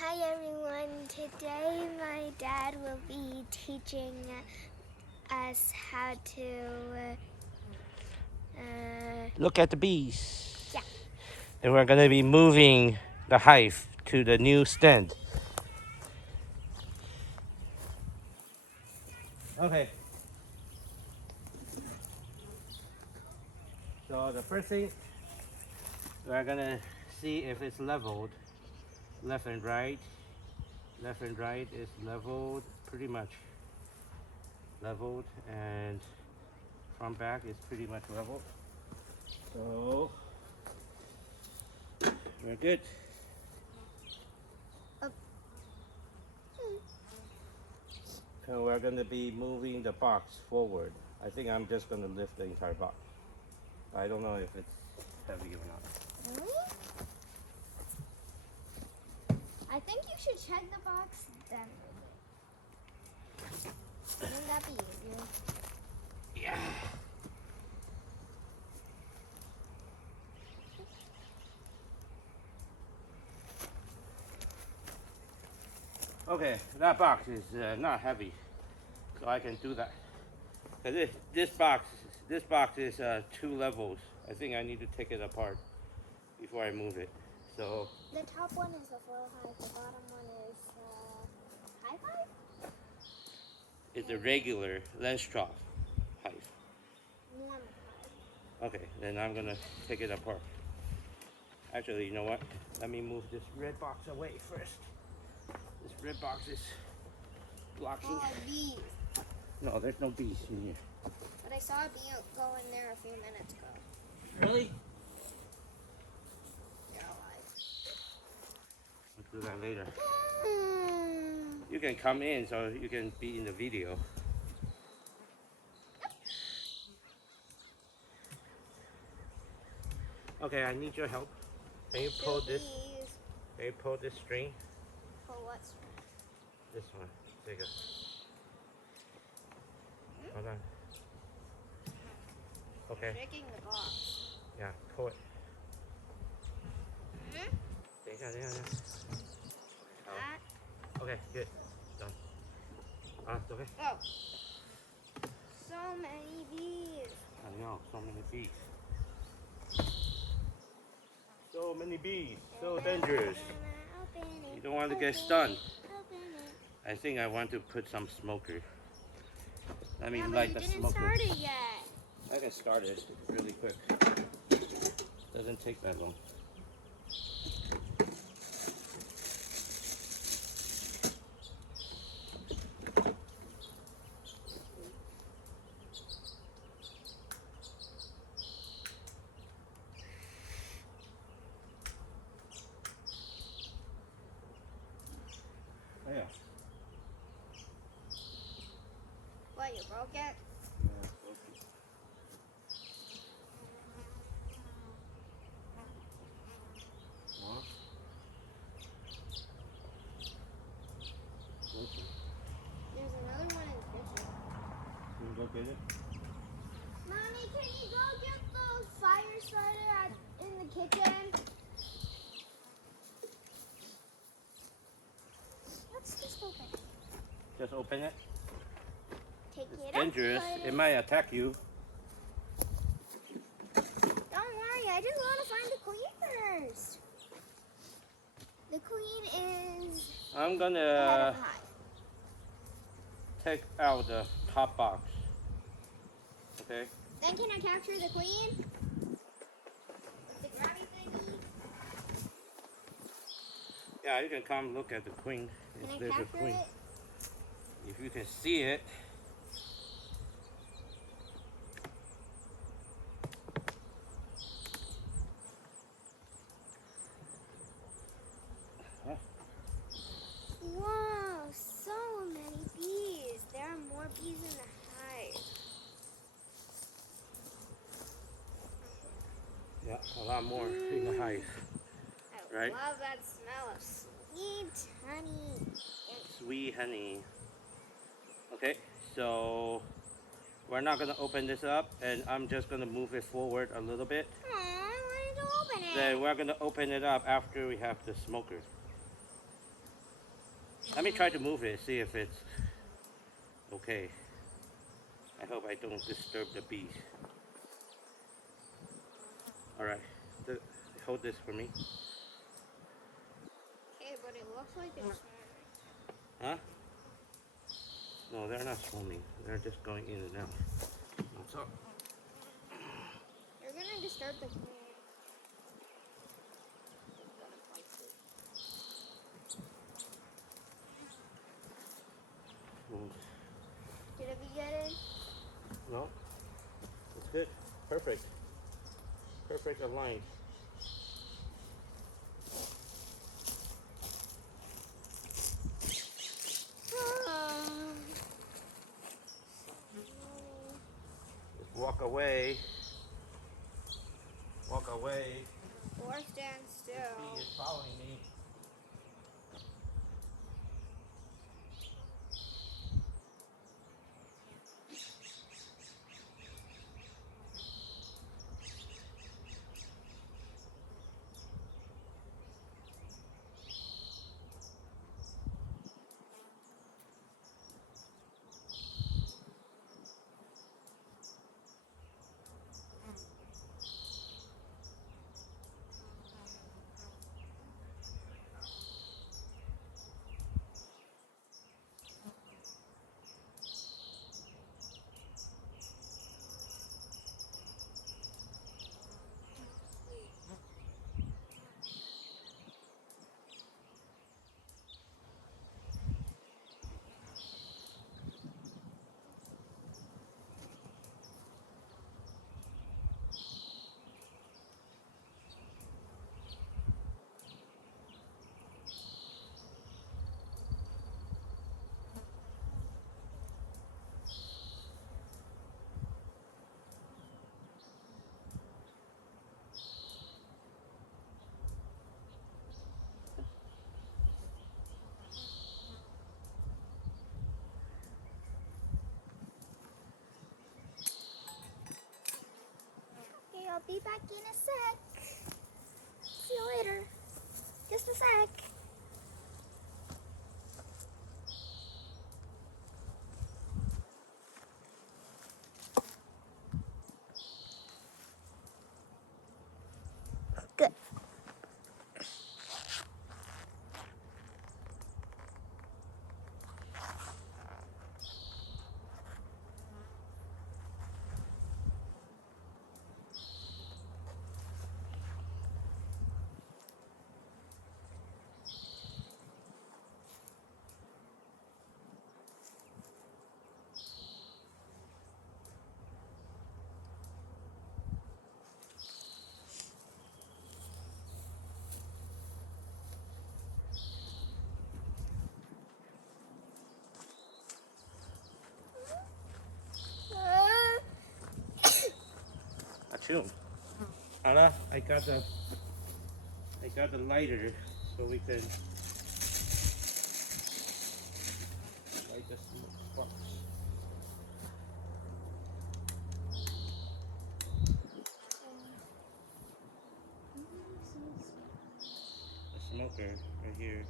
Hi everyone, today my dad will be teaching us how to Look at the bees. yeah. And we're going to be moving the hive to the new stand. Okay. So the first thing, we're going to see if it's leveled. Left and right. Left and right is leveled, pretty much leveled, and front back is pretty much leveled. So we're good. So we're going to be moving the box forward. I think I'm just going to lift the entire box. I don't know if it's heavy or not. Really? I think you should check the box then move it. Wouldn't that be easier? Yeah. Okay, that box is not heavy, so I can do that. Cause this box is 2 levels. I think I need to take it apart before I move it. So The top one is the full hive, the bottom one is high hive? it's a regular lens trough hive. Lemon hive. Okay, then I'm gonna take it apart. Actually, you know what? Let me move this red box away first. This red box is blocking. Oh, bees. No, there's no bees in here. But I saw a bee go in there a few minutes ago. Really? They're alive. Let's do that later. You can come in so you can be in the video. Okay, I need your help. Can you pull this? Can you pull this string? Pull what string? This one. Take it. Hold on. Okay. Shaking the box. Yeah, pull it. 等一下。好。Okay, good. Done. Okay. Oh. So many bees. I know, so many bees. So many bees. So dangerous. You don't want to get stung. I think I want to put some smoker. Let me light the smoker. Didn't start it yet. I can start it really quick. Doesn't take that long. Oh, yeah. What, you broke it? Yeah, okay. What? Okay. There's another one in the kitchen. Can you go get it? Mommy, can you go get the fire starter in the kitchen? Let's just open it. Just open it. Take It's it dangerous. up. It might attack you. Don't worry, I just want to find the queen first. The queen is I'm the head gonna of the hive. take out the top box. Okay. Then can I capture the queen? With the grabby thingy? Yeah, you can come look at the queen. Can I There's a capture queen. it? If you can see it. Huh? Wow, so many bees. There are more bees in the hive. Yeah, a lot more in the hive. I Right? love that smell of sweet honey. Sweet honey. Okay, so we're not gonna open this up, and I'm just gonna move it forward a little bit. Aw, I wanted to open it. Then we're gonna open it up after we have the smoker. Let me try to move it, see if it's okay. I hope I don't disturb the bees. Alright, hold this for me. Okay, but it looks like it's Huh? No, they're not swarming. They're just going in and out. So, You're gonna disturb the queen. Did it be getting? no, it's good. Perfect. Perfect aligned. Just walk away. Walk away. Or stand still. Bee is following me. Okay, I'll be back in a sec. See you later. Just a sec. Good. Achoo. Anna, I got the lighter so we can light the sparks. The smoker right here.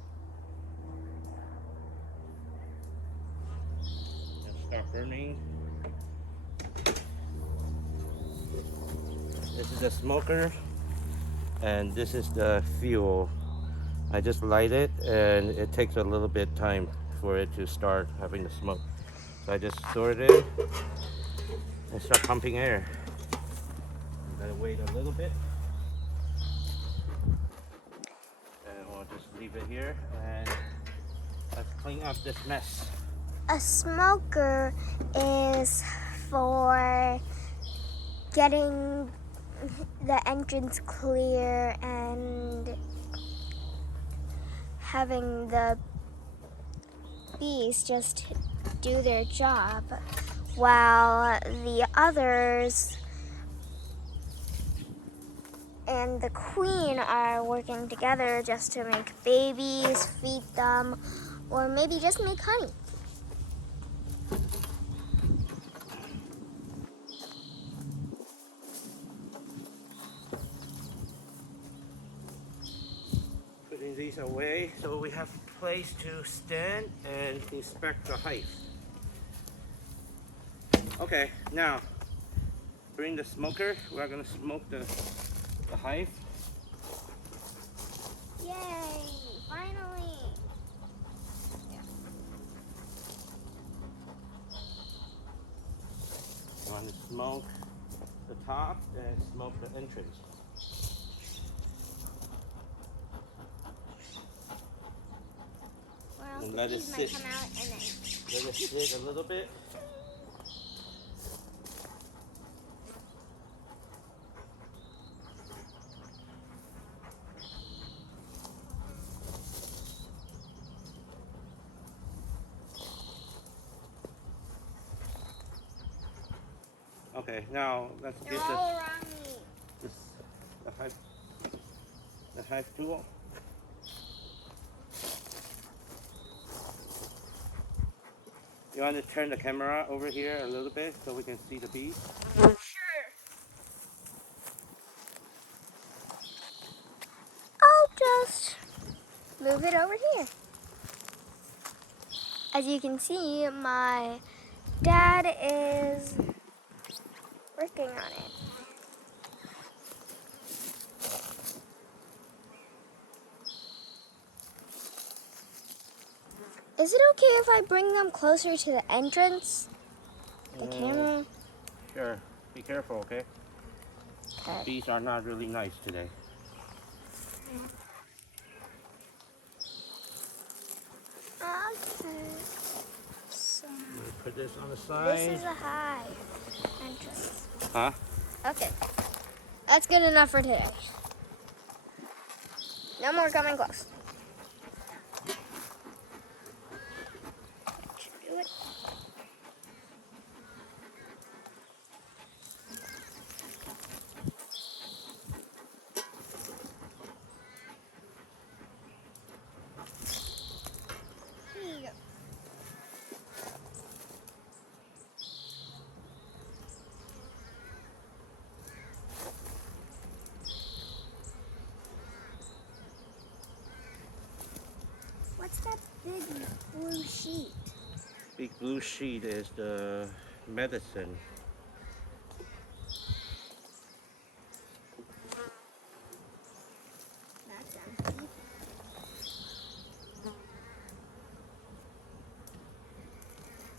It'll start burning. This is a smoker, and this is the fuel. I just light it, and it takes a little bit time for it to start having the smoke. So I just store it in and start pumping air. Gotta wait a little bit, and we'll just leave it here, and let's clean up this mess. A smoker is for getting the entrance clear and having the bees just do their job, while the others and the queen are working together just to make babies, feed them, or maybe just make honey. Putting these away so we have place to stand and inspect the hive. Okay, now bring the smoker. We're gonna smoke the hive. Yay! Finally! You want to smoke the top and smoke the entrance. Or else And the let it bees might sit. come out and then... Let it sit a little bit. Okay, now let's They're get all around me. the hive tool. You want to turn the camera over here a little bit so we can see the bees? Sure. I'll just move it over here. As you can see, my dad is working on it. Is it okay if I bring them closer to the entrance? The camera? Sure. Be careful, okay? Okay. Bees are not really nice today. Okay. So, Put this on the side. this is a hive entrance. Huh? Okay. That's good enough for today. No more coming close. Do it. Here you go. What's that big blue sheet? Big blue sheet is the medicine. That's empty.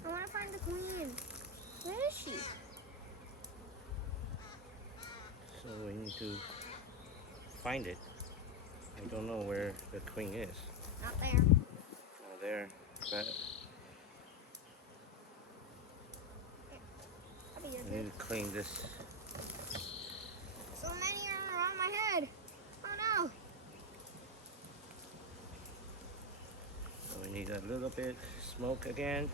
I want to find the queen. Where is she? So we need to find it. I don't know where the queen is. Not there. Oh, there. But I'll be your I need to clean this. So many are on my head. Oh no. So we need a little bit smoke again.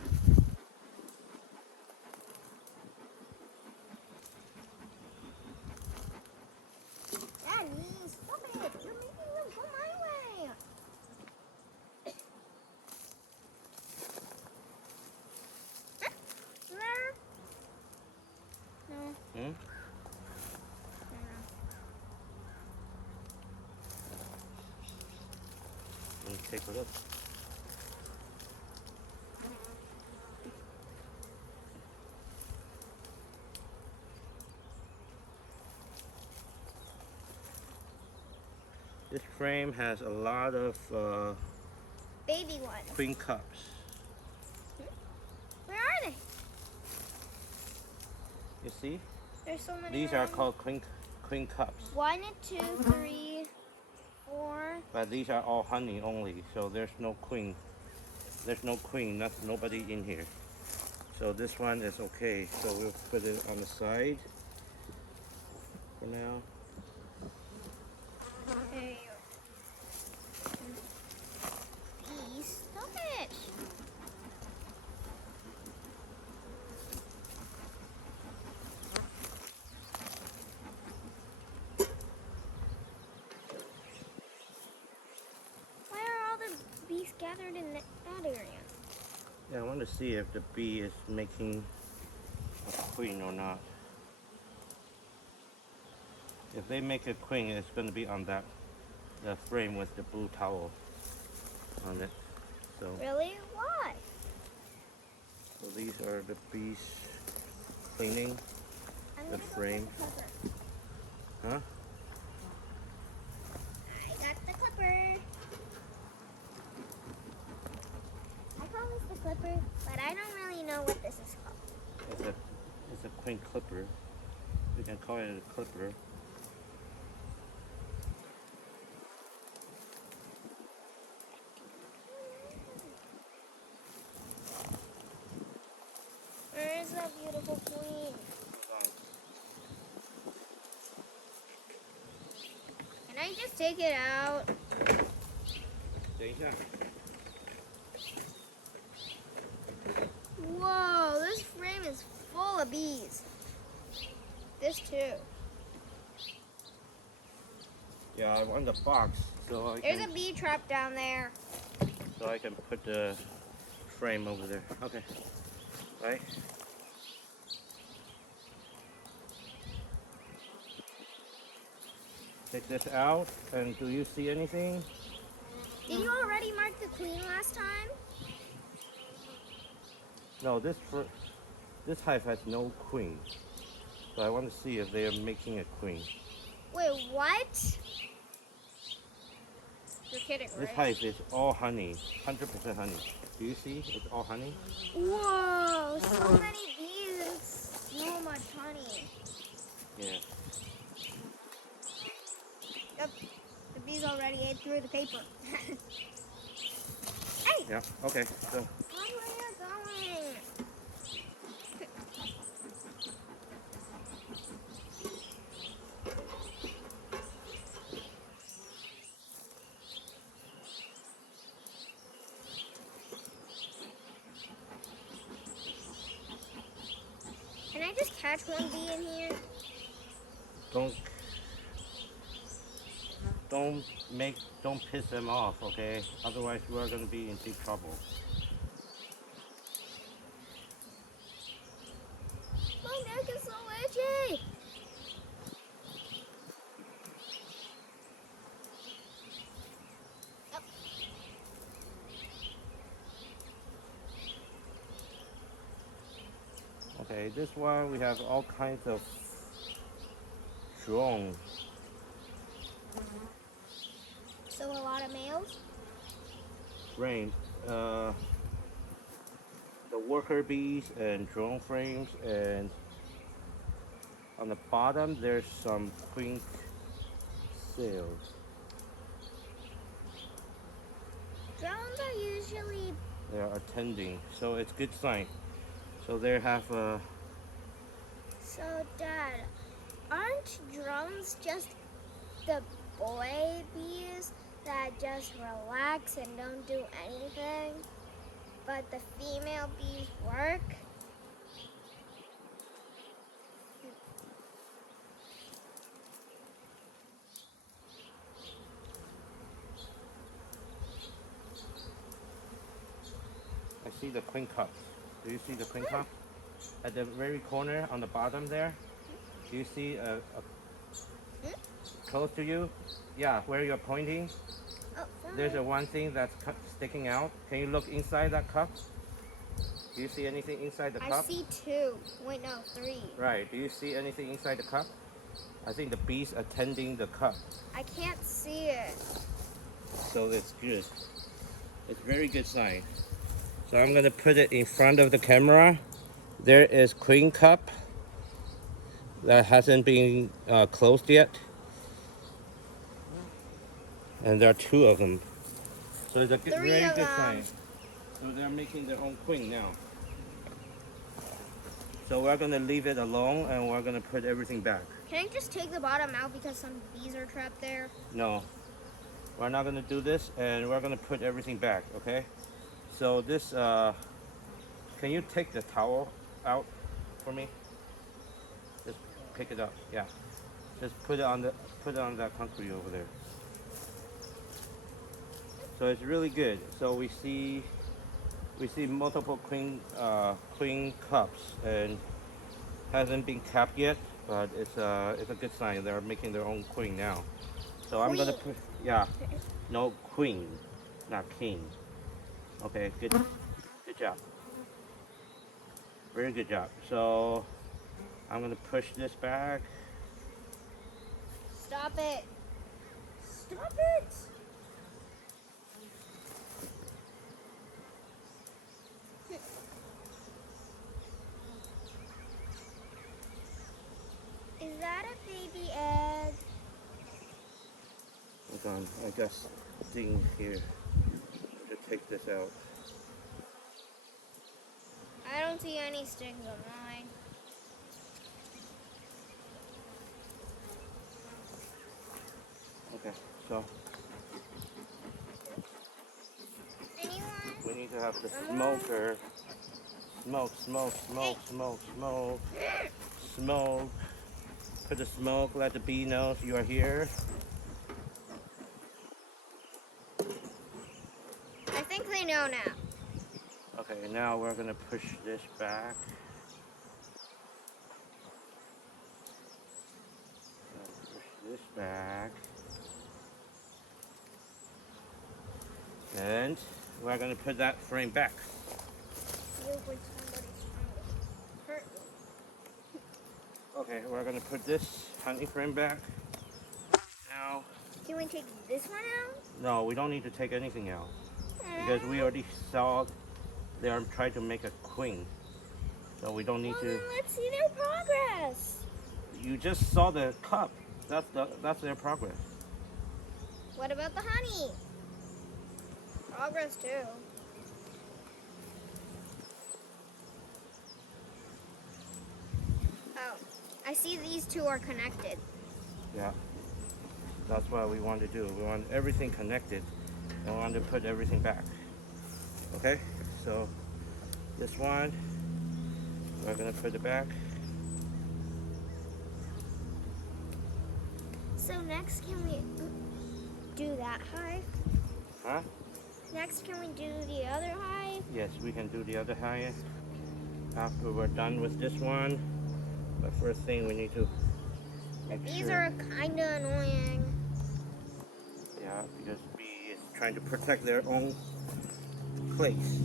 Daddy, stop it. You're making them go my way. There? No. Hmm? Let me take a look. This frame has a lot of Baby ones. queen cups. Where are they? You see? There's so many. These are around. called queen cups. 1, 2, 3, 4. But these are all honey only, so there's no queen. There's no queen, nobody in here. So this one is okay. So we'll put it on the side for now. There you go. Please, stop it. Why are all the bees gathered in that area? Yeah, I want to see if the bee is making a queen or not. If they make a queen, it's going to be on the frame with the blue towel. on it. So, Really? Why? so these are the bees cleaning I'm the gonna go frame. get the clipper. Huh? I got the clipper. I call this the clipper, but I don't really know what this is called. It's a queen clipper. We can call it a clipper. Where's the beautiful queen? Can I just take it out? 等一下。 Whoa, this frame is full of bees. This too. Yeah, I want the box so There's a bee trap down there. I can put the frame over there. Okay. Right. Take this out, and do you see anything? Did you already mark the queen last time? No, this hive has no queen. So I want to see if they are making a queen. Wait, what? You're kidding, This right? hive is all honey, 100% honey. Do you see? It's all honey. Whoa, so many bees and so much honey. Yeah. Yep, the bees already ate through the paper. Hey! Yeah. Okay. So Look where you're going. Can I just catch one bee in here? don't piss them off, okay? Otherwise we are gonna be in big trouble. My neck is so itchy. Okay, this one we have all kinds of drones. So a lot of males? Range. The worker bees and drone frames, and on the bottom there's some queen cells. Drones are usually... They are attending, so it's good sign. So they have a... So, Dad, aren't drones just the boy bees that just relax and don't do anything? But the female bees work? I see the queen cups. Do you see the queen cup? At the very corner on the bottom there, do you see a close to you? Yeah, where you're pointing, Oh, there's a one thing that's sticking out. Can you look inside that cup? Do you see anything inside the I cup? see 2. Wait, no, 3. Right, do you see anything inside the cup? I think the bees attending the cup, I can't see it. so it's good. It's very good sign. So I'm gonna put it in front of the camera. There is queen cup that hasn't been closed yet. And there are 2 of them. So it's a good, 3 very of good them. sign. So they're making their own queen now. So we're gonna leave it alone and we're gonna put everything back. Can I just take the bottom out because some bees are trapped there? No, we're not gonna do this, and we're gonna put everything back, okay? So this, can you take the towel out for me? Just pick it up, yeah. Just put it on that concrete over there. So it's really good. So we see multiple queen cups, and hasn't been capped yet, but it's a good sign. They're making their own queen now. So I'm gonna put, yeah, no queen. not king. Okay, good job. Very good job. So I'm gonna push this back. Stop it. Stop it. Is that a baby egg? Hold on, I got thing here to take this out. I don't see any stings on mine. Okay, so Anyone? we need to have the smoker. Smoke. Put the smoke, let the bee know you are here. I think they know now. Okay, now we're gonna push this back. Push this back. And we're gonna put that frame back. Feel like somebody's trying to hurt me. Okay, we're gonna put this honey frame back. Now, Can we take this one out? no, we don't need to take anything out because we already saw they are trying to make a queen. So we don't need Well, to. then let's see their progress. You just saw the cup. That's their progress. What about the honey? Progress too. Oh, I see these two are connected. Yeah. That's what we want to do. We want everything connected. And we want to put everything back. Okay? So this one, we're gonna put it back. So next, can we do that hive? Huh? Next, can we do the other hive? Yes, we can do the other hive after we're done with this one. But first thing we need to make These sure. are kind of annoying. Yeah, because bee is trying to protect their own place.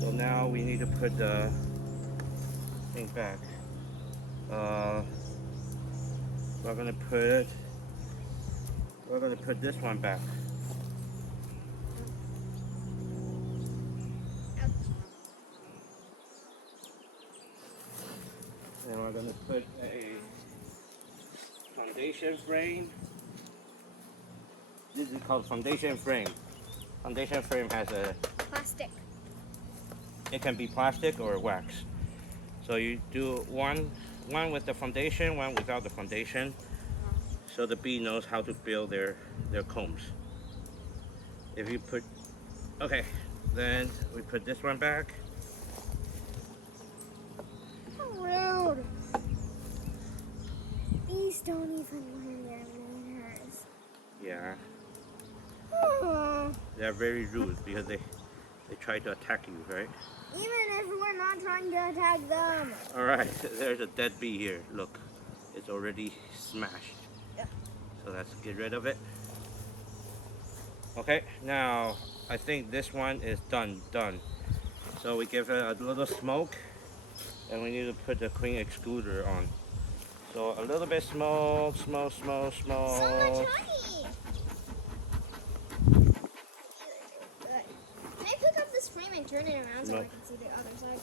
So now we need to put the thing back. We're gonna put this one back. And we're gonna put a foundation frame. This is called foundation frame. Foundation frame has a, Plastic. it can be plastic or wax. So you do one with the foundation, one without the foundation, so the bee knows how to build their combs. If you put, okay, then we put this one back. How rude. Bees don't even learn their manners. Yeah, Oh. they're very rude because they try to attack you, right? Even if we're not trying to attack them. All right, there's a dead bee here. Look, it's already smashed. Yeah. So let's get rid of it. Okay, now I think this one is done. So we give it a little smoke, and we need to put the queen excluder on. So a little bit smoke. So much honey. Can I pick up this frame and turn it around so No. I can see the other side?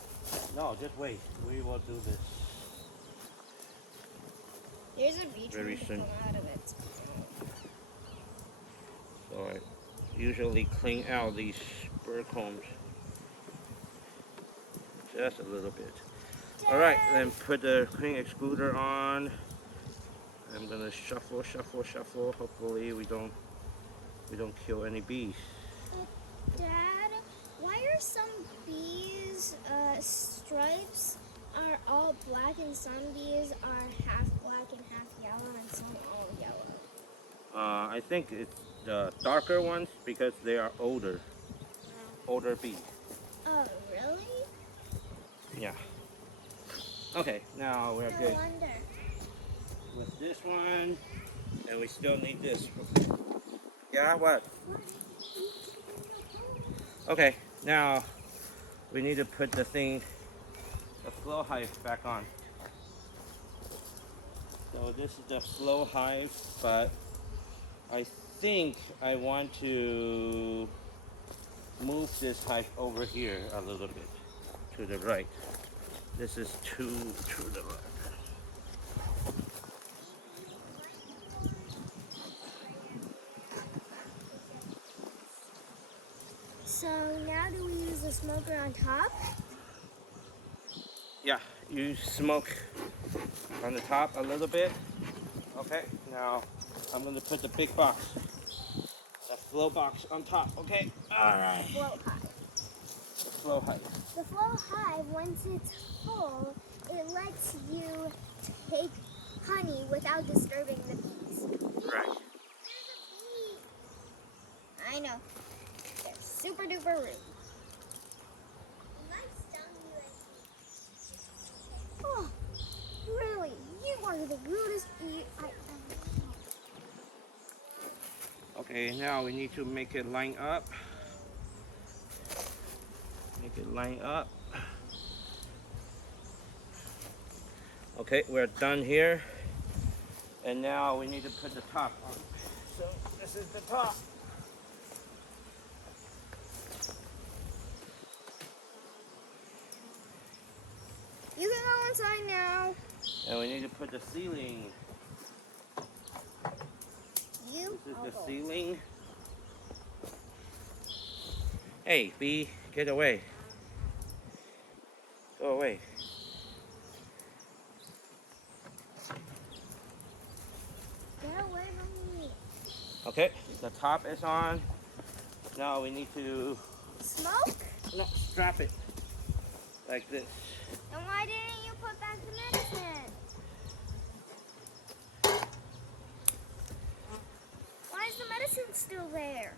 No, just wait. We will do this. There's a bee Very trying to soon. come out of it. So I usually clean out these bird combs just a little bit. All right, then put the queen excluder on. I'm gonna shuffle. Hopefully we don't kill any bees. Dad, why are some bees' stripes are all black and some bees are half black and half yellow and some all yellow? I think it's the darker ones because they are older bees. Oh, really? Yeah. Okay, now we're No good wonder. with this one, and we still need this. Yeah, what? Okay, now we need to put the flow hive back on. So this is the flow hive, but I think I want to move this hive over here a little bit to the right. This is too to the right. So now do we use the smoker on top? Yeah, you smoke on the top a little bit. Okay, now I'm gonna put the big box, the flow box on top. Okay, all right. Float hive. The flow hive. The flow hive, once it's full, it lets you take honey without disturbing the bees. Right. There's a bee. I know. They're super duper rude. Oh, really? You are the rudest bee I ever saw. Okay, now we need to make it line up. Make it line up. Okay, we're done here. And now we need to put the top on. So this is the top. You can go inside now. And we need to put the ceiling. You? This is I'll the go. ceiling. Hey, bee, get away. Go away. Get away from me. Okay, the top is on. Now we need to strap it like this. And why didn't you put back the medicine? Why is the medicine still there?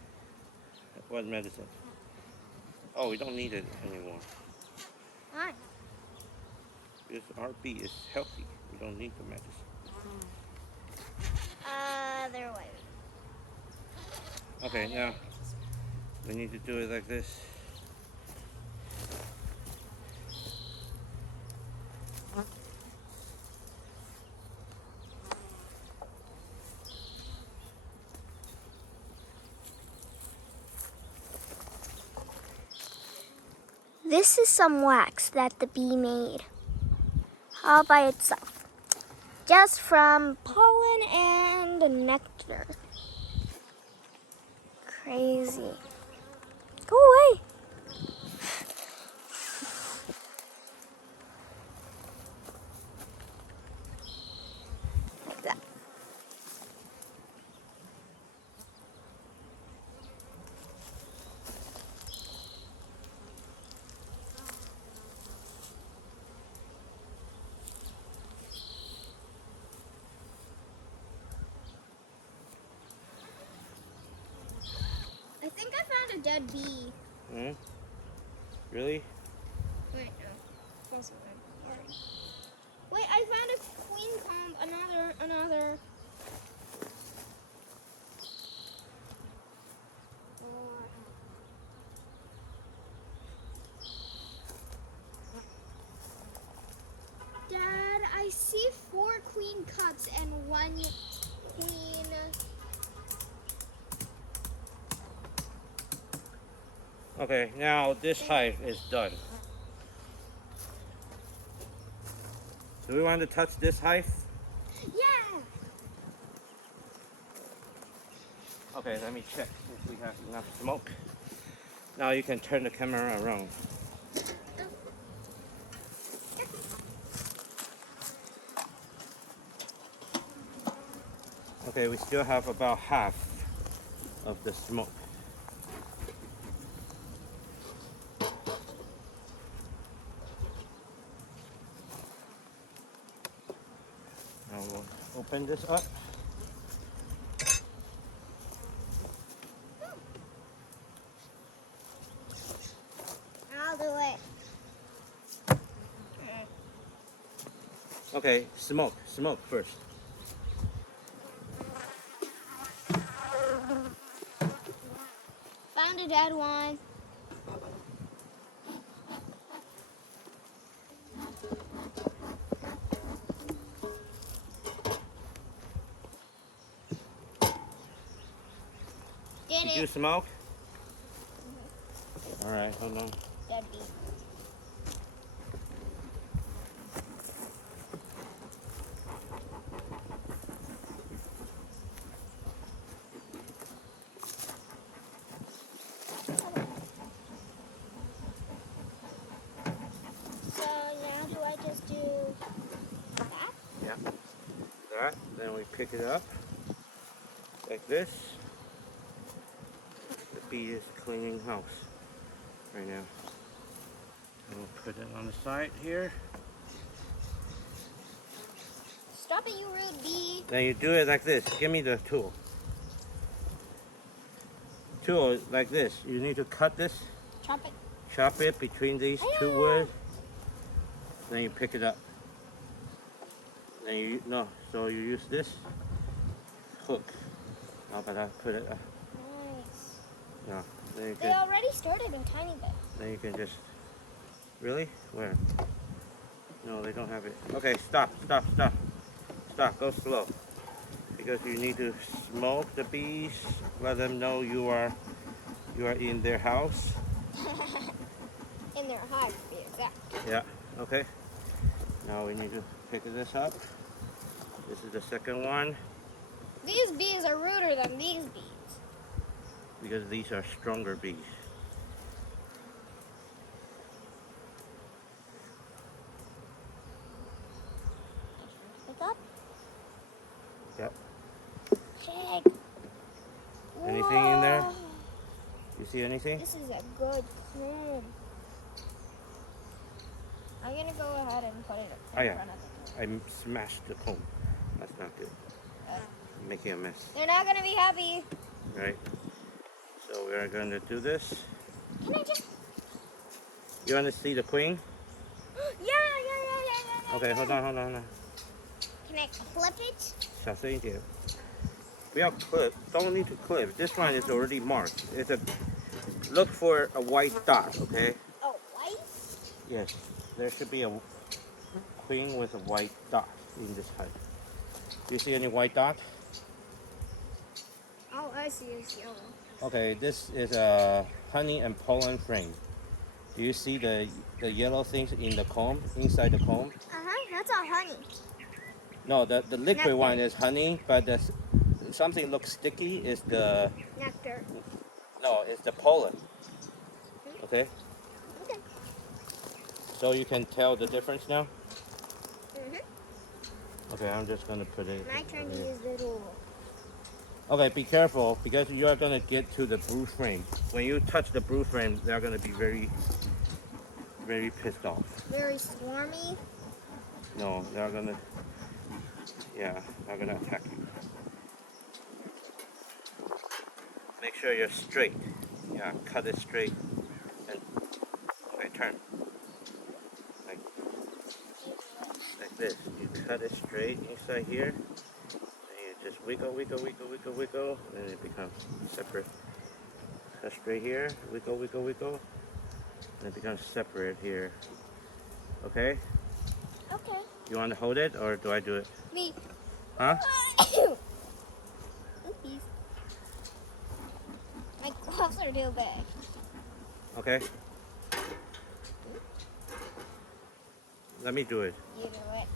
What medicine? Oh, we don't need it anymore. Why? Because our bee is healthy. We don't need the medicine. Other way. Okay, now we need to do it like this. This is some wax that the bee made, all by itself, just from pollen and nectar. Crazy. Go away. Like that. I think I found a dead bee. Hmm? Really? Wait, no. False alarm. Sorry. Wait, I found a queen comb. Another. Dad, I see 4 queen cups and 1 queen. Okay, now this hive is done. Do we want to touch this hive? Yeah! Okay, let me check if we have enough smoke. Now you can turn the camera around. Okay, we still have about half of the smoke. Now we'll open this up. I'll do it. Okay, smoke first. Found a dead one. Get Did it. you smoke? All right, hold on. Dead bee. So now do I just do that? Yeah. That. Then we pick it up like this. The bee is cleaning house right now. And we'll put it on the side here. Stop it, you rude bee. Then you do it like this. Give me the tool. Tool like this. You need to cut this. Chop it. Chop it between these two woods. Then you pick it up. Then you so you use this hook. Now but I put it. Nice. No. Then you They can. already started a tiny bit. Then you can just. Really? Where? No, they don't have it. Okay, stop. Stop. Go slow. Because you need to smoke the bees. Let them know you are in their house. In their hive, to be exact. Yeah. Okay. Now we need to pick this up. This is the second one These bees are ruder than these bees. because these are stronger bees. Pick up. Yep. Shake. Anything in there? Whoa. You see anything? This is a good comb. I'm gonna go ahead and put it in Oh, yeah. front of them. I smashed the comb. That's not good. Making a mess. They're not gonna be happy. Right. So we are going to do this. Can I just? You want to see the queen? Yeah. Okay, hold on. Can I clip it? 小声一点。不要 clip. Don't need to clip. This one is already marked. It's a look for a white dot. Okay. Oh, white? Yes. There should be a queen with a white dot in this hive. Do you see any white dot? All I see is yellow. Okay, this is a honey and pollen frame. Do you see the yellow things in the comb, inside the comb? That's all honey. No, the liquid Nectar. one is honey, but something looks sticky is the Nectar. no, it's the pollen. Okay, Okay. so you can tell the difference now. Mhm. Okay, I'm just gonna put it. My turn over to here. use the tool. Okay, be careful because you are gonna get to the brood frame. When you touch the brood frame, they're gonna be very, very pissed off. Very swarmy. No, they're gonna attack you. Make sure you're straight. Yeah, cut it straight. And okay, turn. Like this. You cut it straight inside here. And you just wiggle, and it becomes separate. Cut straight here, wiggle, and it becomes separate here. Okay? Okay. You want to hold it or do I do it? Me. Huh? Oopies. My gloves are too big. Okay. Let me do it. You do it.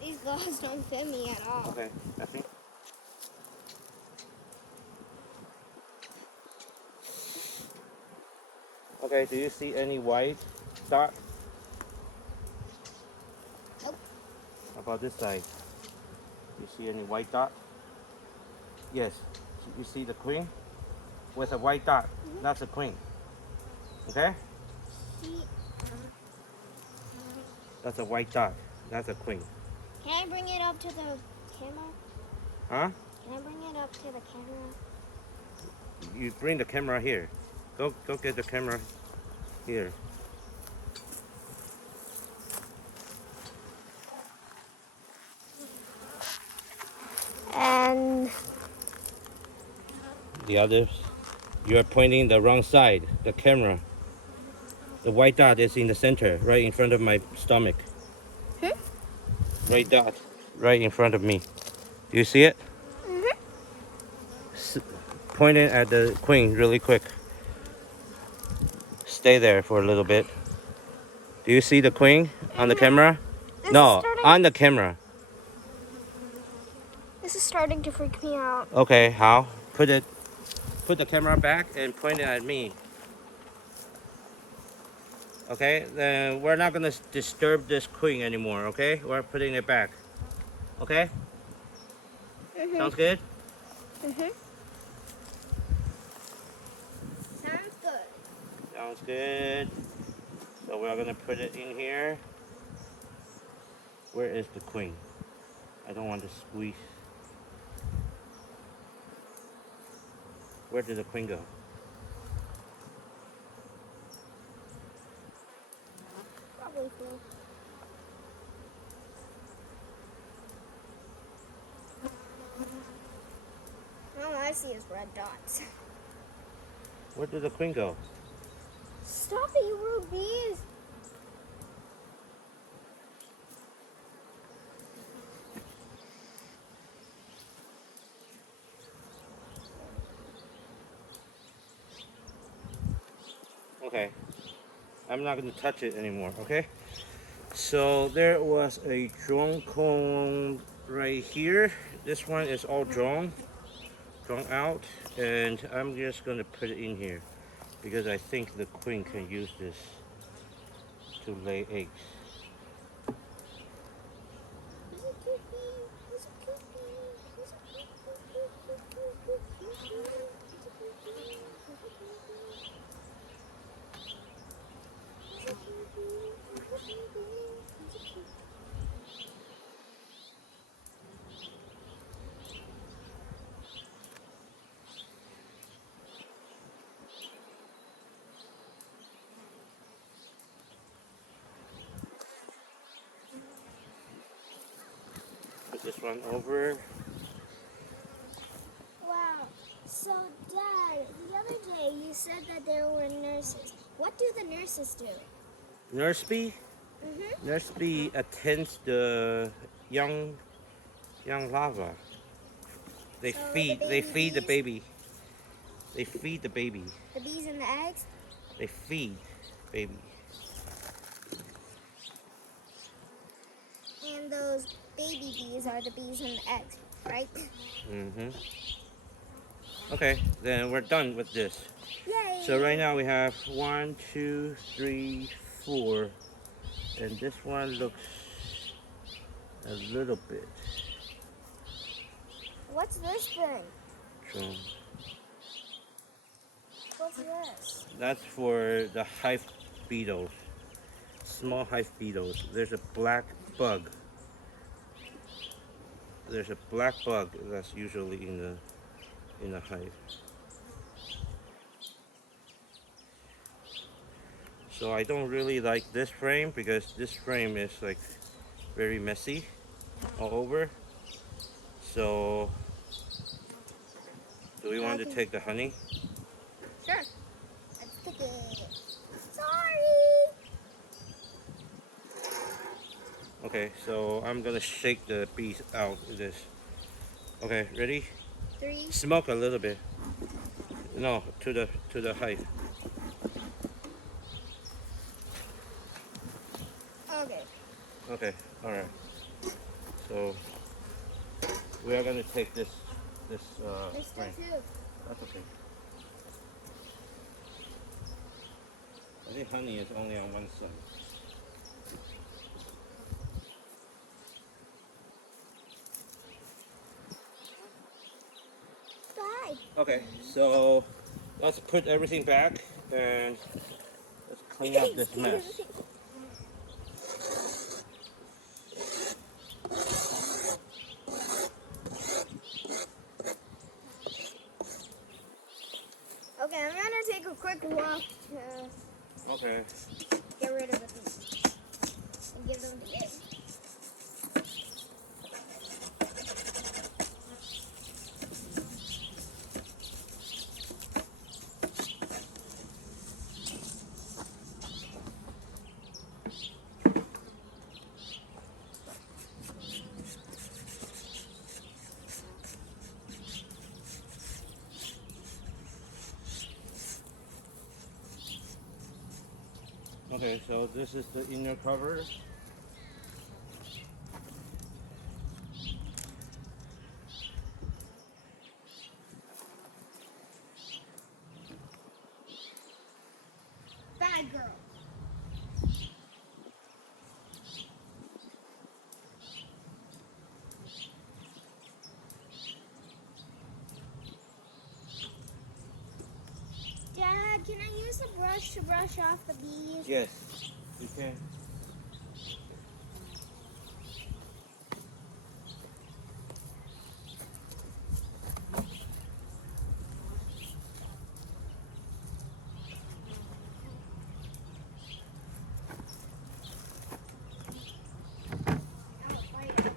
These gloves don't fit me at all. Okay, I think. Okay, do you see any white dot? Nope. How about this side? You see any white dot? Yes. You see the queen? With a white dot. That's a queen. Okay? See, That's a white dot. That's a queen. can I bring it up to the camera? Huh? Can I bring it up to the camera? You bring the camera here. Go get the camera here. And The others, you are pointing the wrong side, the camera. The white dot is in the center, right in front of my stomach. White dot, right in front of me. Do you see it? point it at the queen really quick. Stay there for a little bit. Do you see the queen on the camera? No, on the camera. This is starting to freak me out. Okay, how? Put the camera back and point it at me. Okay, then we're not gonna disturb this queen anymore, okay? We're putting it back. Okay? Sounds good? Sounds good. Sounds good. So we're gonna put it in here. Where is the queen? I don't want to squeeze. Where did the queen go? Probably flew. All I see is red dots. Where did the queen go? Stop it, you rude bees! Okay. I'm not going to touch it anymore, okay? So there was a drawn cone right here. This one is all drawn out, and I'm just going to put it in here because I think the queen can use this to lay eggs. Put this one over. Wow. So, Dad, the other day you said that there were nurses. What do the nurses do? Nurse bee? Nurse bee attends the young larva. They So feed the they feed the bees? baby. They feed the baby. The bees and the eggs? They feed baby. And those baby bees are the bees and the eggs, right? Okay, then we're done with this. Yay! So right now we have 1, 2, 3, 4, and this one looks a little bit What's this thing? drawn. What's this? That's for the hive beetles, small hive beetles. There's a black bug. There's a black bug that's usually in the hive. So I don't really like this frame because this frame is like very messy all over. So do we want to take the honey? Sure. Let's take it. Sorry! Okay, so I'm gonna shake the bees out of this. Okay, ready? 3. Smoke a little bit. No, to the hive. Okay. Okay, all right. So we are gonna take this There's frame. still 2. That's okay. I think honey is only on one side. Bye. Okay, so let's put everything back and let's clean up this mess. Okay, I'm gonna take a quick walk to Okay. get rid of the bees and give them to you. Okay, so this is the inner cover. Bad girl. Dad, can I use a brush to brush off the bees? Yes, you can. Oh, fire.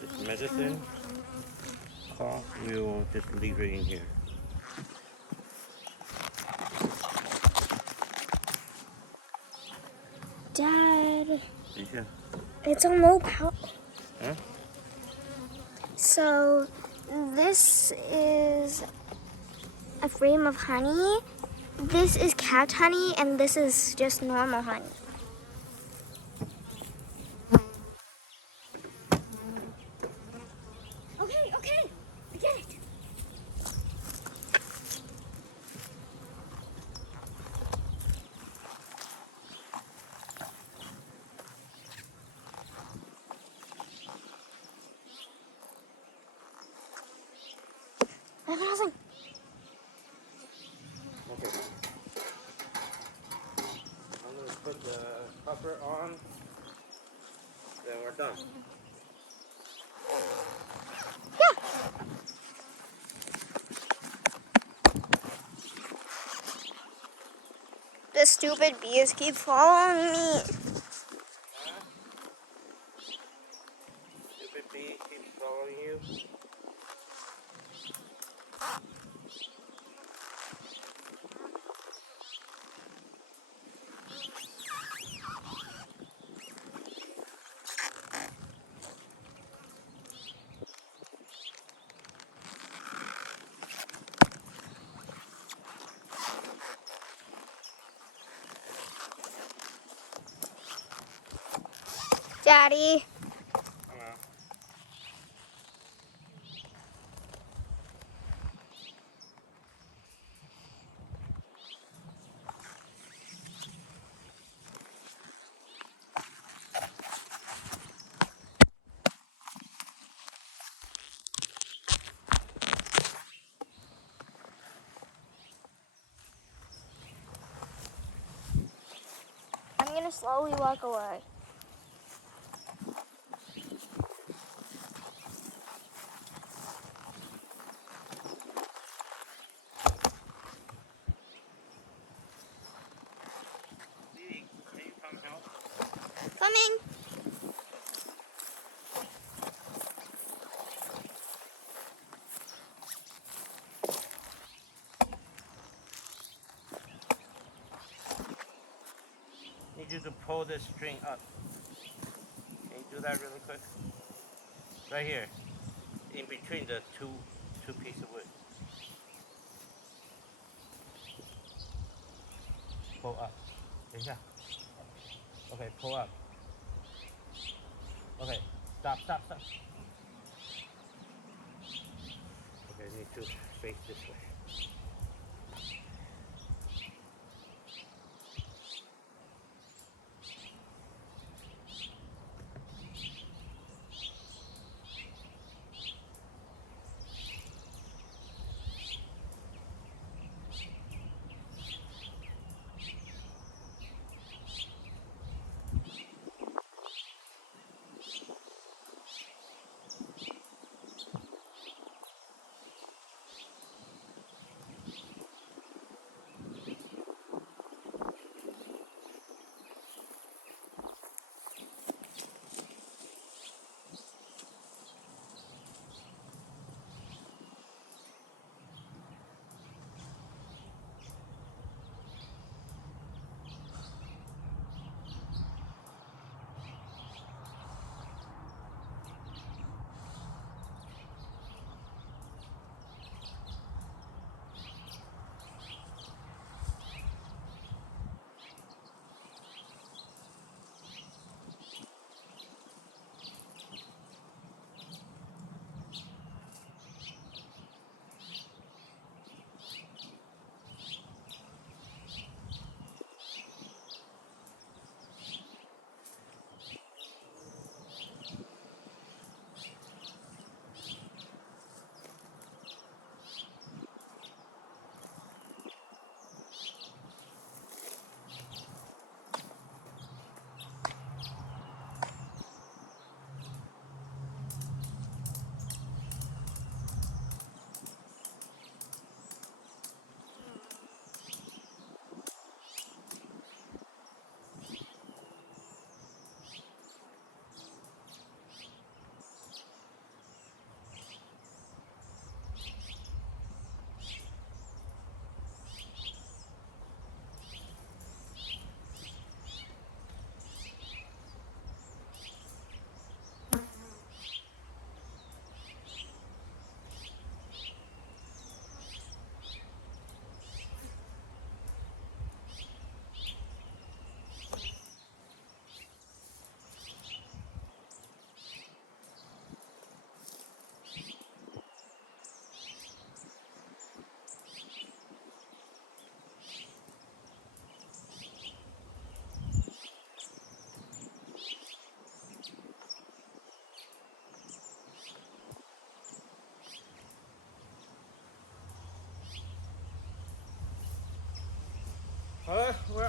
This medicine cough, we'll just leave it in here. Dad, Yeah. it's on low power. Huh? So, this is a frame of honey. This is cat honey, and this is just normal honey. Okay, okay, I get it. I have nothing. Okay. I'm gonna put the cover on, then we're done. The stupid bees keep following me. Stupid bee keeps following you. Daddy. Hello. I'm gonna slowly walk away. Vivi, can you come help? Coming. Need you to pull this string up. Can you do that really quick? Right here, in between the two pieces of wood. Pull up. 等一下. Okay, pull up. Okay, stop. Okay, need to face this way.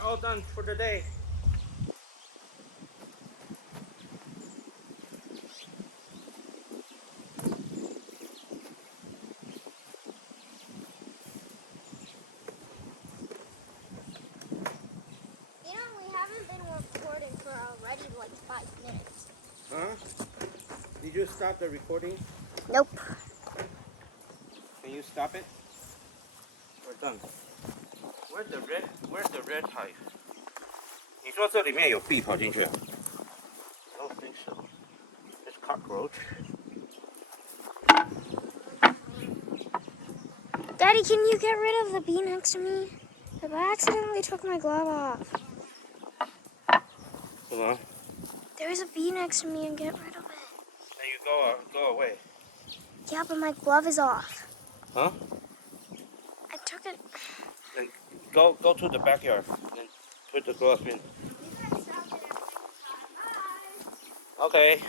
all done for the day. You know, we haven't been recording for already like 5 minutes. Huh? Did you stop the recording? Nope. Can you stop it? We're done. Where's the red hive? 你说这里面有 bee 跑进去啊 I don't think so. It's cockroach. Daddy, can you get rid of the bee next to me? I accidentally took my glove off. Hold on. There's a bee next to me and get rid of it. Then you go away. Yeah, but my glove is off. Huh? I took it. Then go to the backyard and put the glove in. Okay.